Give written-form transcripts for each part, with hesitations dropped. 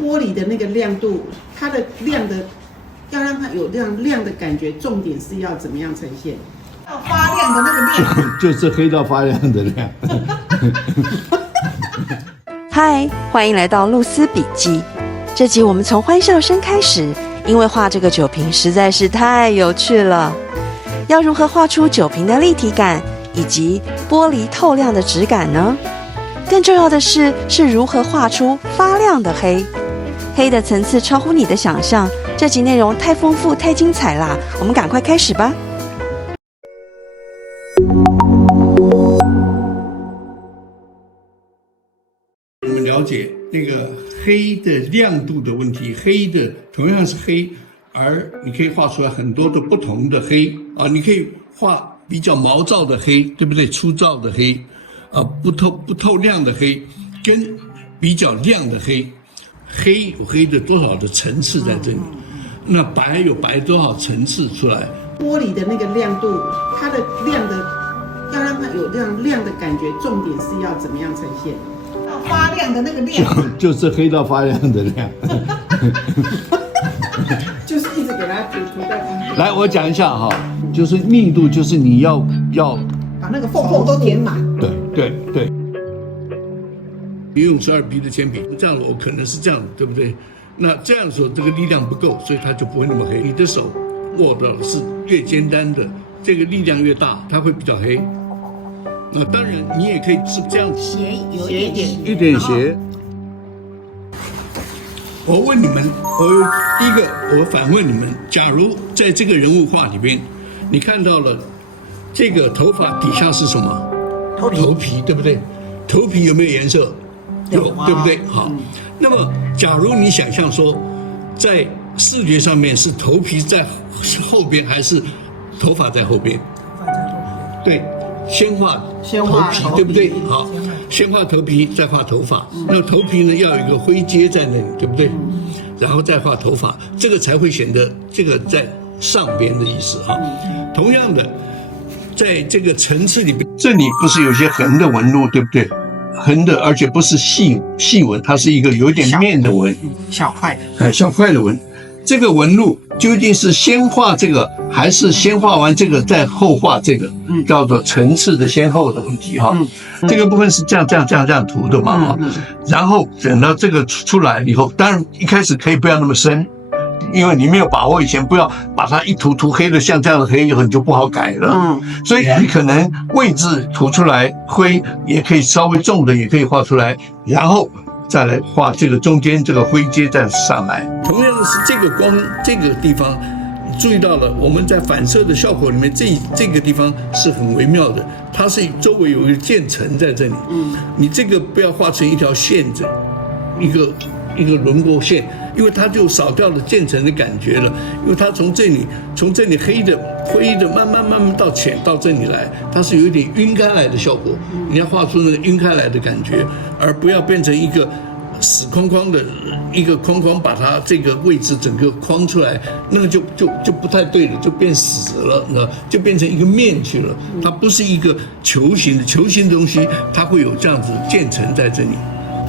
玻璃的那个亮度，它的亮的要让它有这样亮的感觉，重点是要怎么样呈现？要发亮的那个亮，就是黑到发亮的亮。嗨，欢迎来到露丝笔记。这集我们从欢笑声开始，因为画这个酒瓶实在是太有趣了。要如何画出酒瓶的立体感，以及玻璃透亮的质感呢？更重要的是如何画出发亮的黑。黑的层次超乎你的想象，这集内容太丰富、太精彩啦！我们赶快开始吧。我们了解那个黑的亮度的问题，黑的同样是黑，而你可以画出来很多的不同的黑啊，你可以画比较毛躁的黑，对不对？粗糙的黑，不透亮的黑，跟比较亮的黑，黑有黑的多少的层次在这里，那白有白多少层次出来？玻璃的那个亮度，它的亮的要让它有这样亮的感觉，重点是要怎么样呈现？要发亮的那个亮，就是黑到发亮的亮。就是一直给它涂在旁边。来，我讲一下哈，就是密度，就是你要把那个缝缝都填满。对。你用12B 的铅笔，这样我可能是这样，对不对？那这样说这个力量不够，所以它就不会那么黑。你的手握的是越简单的，这个力量越大，它会比较黑。那当然，你也可以是这样斜一点斜。我问你们，第一个，我反问你们：假如在这个人物画里边，你看到了这个头发底下是什么？头皮，对不对？头皮有没有颜色？有，对不对？好，那么假如你想象说，在视觉上面是头皮在后边，还是头发在后边？对，先画头皮，对不对？好，先画头皮，再画头发。那头皮呢，要有一个灰阶在那里，对不对？然后再画头发，这个才会显得这个在上边的意思哈。同样的，在这个层次里边，这里不是有些横的纹路，对不对？横的，而且不是细纹，它是一个有点面的纹，小块的纹。这个纹路究竟是先画这个，还是先画完这个再后画这个？叫做层次的先后的问题哈。这个部分是这样涂的嘛哈。然后等到这个出来以后，当然一开始可以不要那么深，因为你没有把握以前，不要把它一涂黑的像这样的黑，以后你就不好改了。所以你可能位置涂出来灰，也可以稍微重的也可以画出来，然后再来画这个中间这个灰阶再上来。同样的是这个光这个地方，注意到了我们在反射的效果里面，这个地方是很微妙的，它是周围有一个渐层在这里。你这个不要画成一条线子，一个轮廓线，因为它就少掉了渐层的感觉了。因为它从这里黑的灰的慢慢到浅到这里来，它是有一点晕开来的效果。你要画出那个晕开来的感觉，而不要变成一个死框框的一个框框，把它这个位置整个框出来，那个就不太对了，就变死了，就变成一个面去了。它不是一个球形的东西，它会有这样子渐层在这里。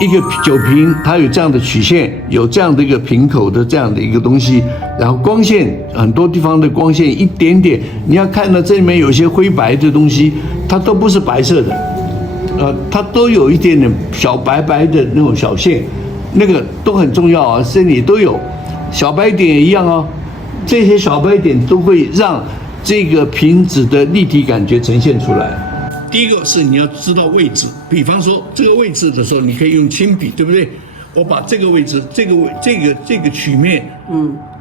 一个酒瓶，它有这样的曲线，有这样的一个瓶口的这样的一个东西，然后光线很多地方的光线一点点，你要看到这里面有些灰白的东西，它都不是白色的，它都有一点点小白白的那种小线，那个都很重要啊，这里都有，小白点也一样哦，这些小白点都会让这个瓶子的立体感觉呈现出来。第一个是你要知道位置，比方说这个位置的时候，你可以用铅笔，对不对？我把这个位置，这个曲面，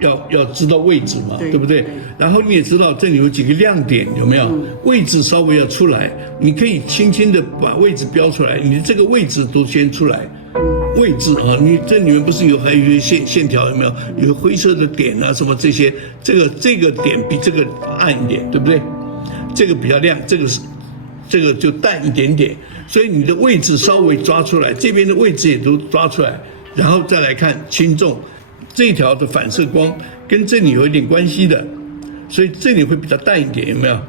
要知道位置嘛，对不对？然后你也知道这里有几个亮点，有没有？位置稍微要出来，你可以轻轻的把位置标出来，你这个位置都先出来。位置啊，你这里面不是还有一些线条，有没有？有灰色的点啊，什么这些，这个点比这个暗一点，对不对？这个比较亮，这个就淡一点点，所以你的位置稍微抓出来，这边的位置也都抓出来，然后再来看轻重，这条的反射光跟这里有一点关系的，所以这里会比较淡一点，有没有？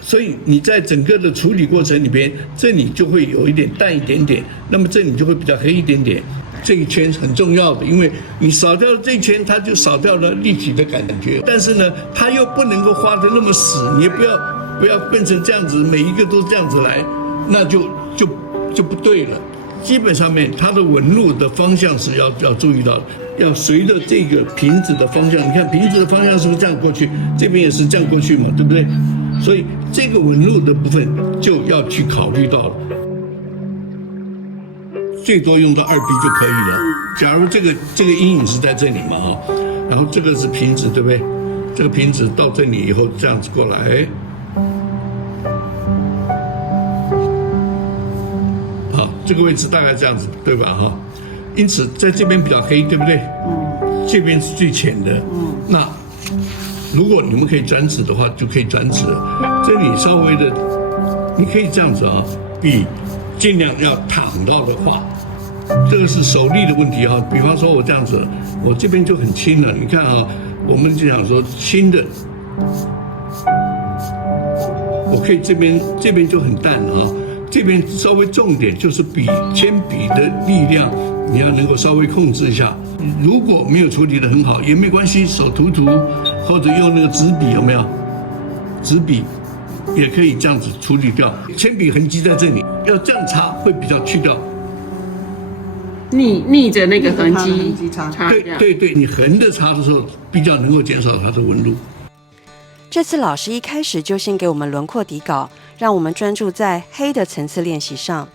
所以你在整个的处理过程里边，这里就会有一点淡一点点，那么这里就会比较黑一点点。这一圈很重要的，因为你少掉了这一圈，它就少掉了立体的感觉。但是呢，它又不能够画得那么死，你也不要变成这样子，每一个都这样子来，那就不对了。基本上面它的纹路的方向是要注意到的，要随着这个瓶子的方向。你看瓶子的方向是不是这样过去？这边也是这样过去嘛，对不对？所以这个纹路的部分就要去考虑到了。最多用到2B 就可以了。假如这个阴影是在这里嘛哈，然后这个是瓶子，对不对？这个瓶子到这里以后这样子过来，好，这个位置大概这样子，对吧哈？因此在这边比较黑，对不对？这边是最浅的。那如果你们可以转纸的话，就可以转纸了。这里稍微的，你可以这样子啊，尽量要躺到的画。这个是手力的问题哈，比方说我这样子，我这边就很轻了。你看啊，我们就想说轻的，我可以这边就很淡啊，这边稍微重点，就是铅笔的力量，你要能够稍微控制一下。如果没有处理得很好也没关系，手涂，或者用那个纸笔，有没有？纸笔也可以这样子处理掉。铅笔痕迹在这里，要这样擦会比较去掉。逆着那个痕迹擦对，你横着擦的时候比较能够减少它的纹路。这次老师一开始就先给我们轮廓底稿，让我们专注在黑的层次练习上。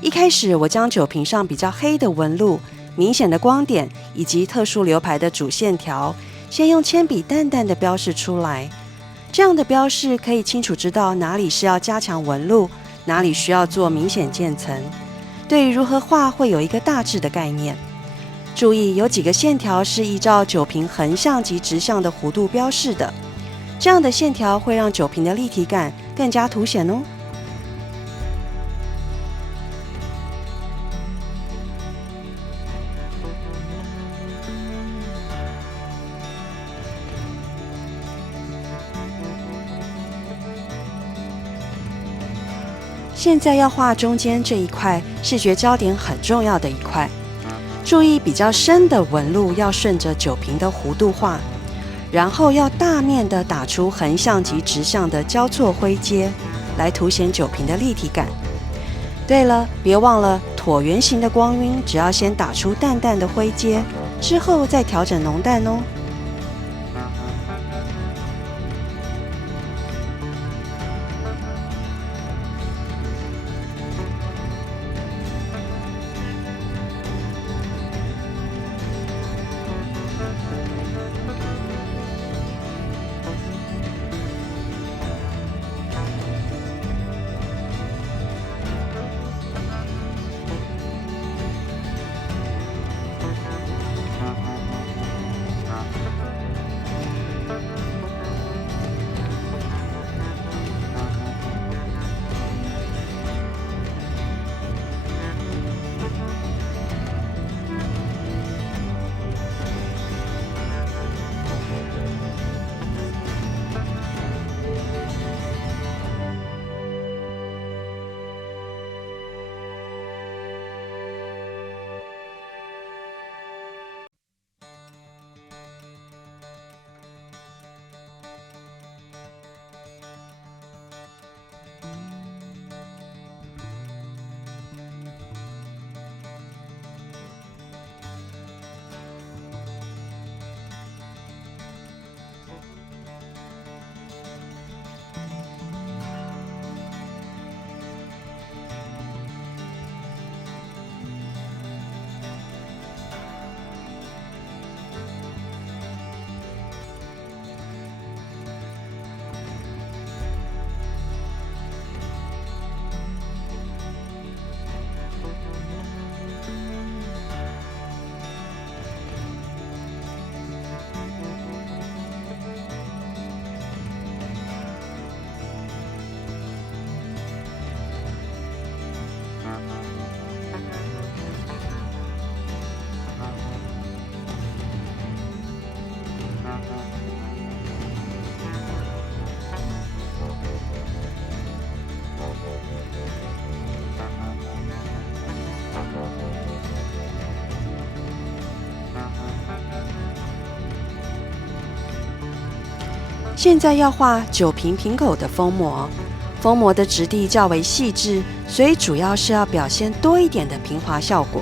一开始我将酒瓶上比较黑的纹路、明显的光点以及特殊流排的主线条，先用铅笔淡淡的标示出来。这样的标示可以清楚知道哪里是要加强纹路，哪里需要做明显渐层。对于如何画会有一个大致的概念。注意有几个线条是依照酒瓶横向及直向的弧度标示的，这样的线条会让酒瓶的立体感更加凸显哦。现在要画中间这一块，视觉焦点很重要的一块。注意比较深的纹路要顺着酒瓶的弧度画，然后要大面的打出横向及直向的交错灰阶，来凸显酒瓶的立体感。对了，别忘了椭圆形的光晕，只要先打出淡淡的灰阶，之后再调整浓淡哦。现在要画酒瓶瓶口的封膜，封膜的质地较为细致，所以主要是要表现多一点的平滑效果。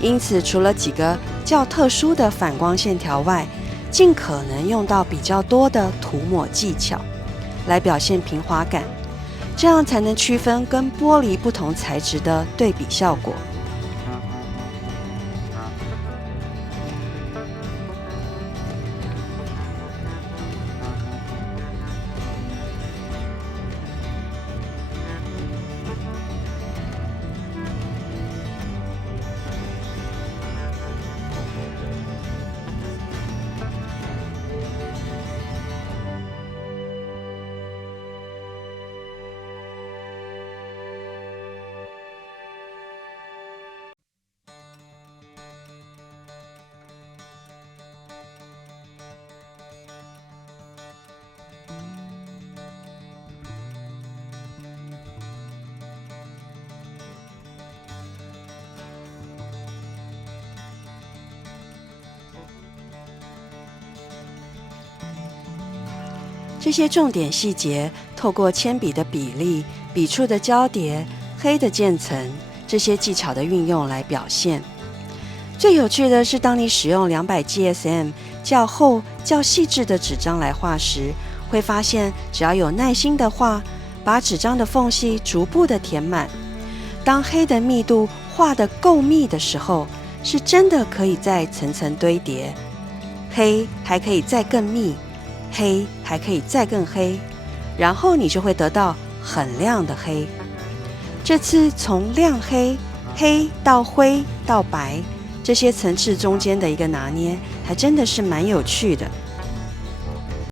因此，除了几个较特殊的反光线条外，尽可能用到比较多的涂抹技巧，来表现平滑感，这样才能区分跟玻璃不同材质的对比效果。这些重点细节，透过铅笔的比例、笔触的交叠、黑的渐层这些技巧的运用来表现。最有趣的是，当你使用200 GSM 较厚、较细致的纸张来画时，会发现只要有耐心的画，把纸张的缝隙逐步的填满。当黑的密度画得够密的时候，是真的可以再层层堆叠，黑还可以再更密，黑还可以再更黑，然后你就会得到很亮的黑。这次从亮黑、黑到灰到白，这些层次中间的一个拿捏，还真的是蛮有趣的。